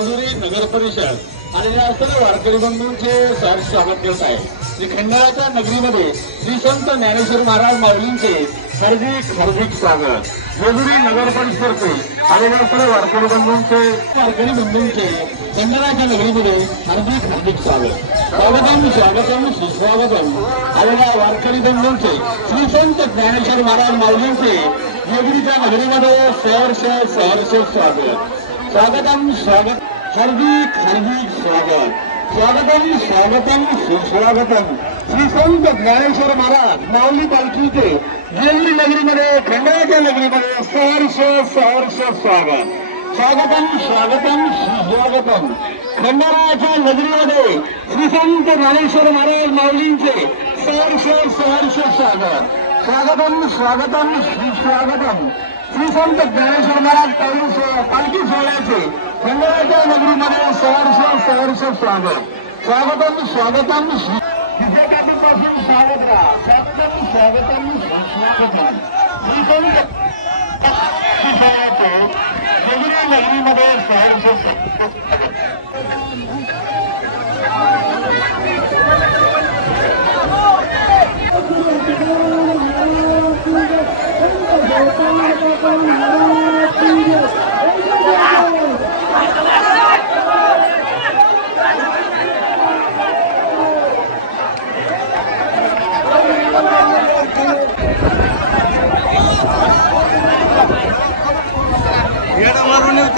जेजुरी नगर परिषद आणि या सर्व वारकरी बंधूंचे सहर्ष स्वागत करत आहे। श्री खंडाळाच्या नगरीमध्ये श्री संत ज्ञानेश्वर महाराज माऊलींचे हार्दिक स्वागत। जेजुरी नगर परिषदचे आणि या सर्व वारकरी बंधूंचे खंडाळाच्या नगरीमध्ये हार्दिक स्वागत। स्वागतम सुस्वागतम आलेल्या वारकरी बंधूंचे श्री संत ज्ञानेश्वर महाराज माऊलींचे जेजुरीच्या नगरीमध्ये सहर्ष स्वागत। स्वागतम हार्दिक स्वागत। स्वागतम सुस्वागतम श्री संत ज्ञानेश्वर महाराज माऊली पालखीचे जेजुरी नगरीमध्ये खंडाळाच्या नगरीमध्ये सहर्ष स्वागत। स्वागतम सुस्वागतम खंडाळाच्या नगरीमध्ये श्री संत ज्ञानेश्वर महाराज माऊलींचे सहर्ष स्वागत। स्वागतम सुस्वागतम श्री संत ज्ञानेश्वर महाराज पालखी सोहळ्याचे खंडाळाच्या नगरीमध्ये सहर्ष स्वागत। स्वागतम पासून स्वागत राहा। स्वागतम सुस्वागतम श्री संत जेजुरी नगरीमध्ये सहर्ष मारून येऊ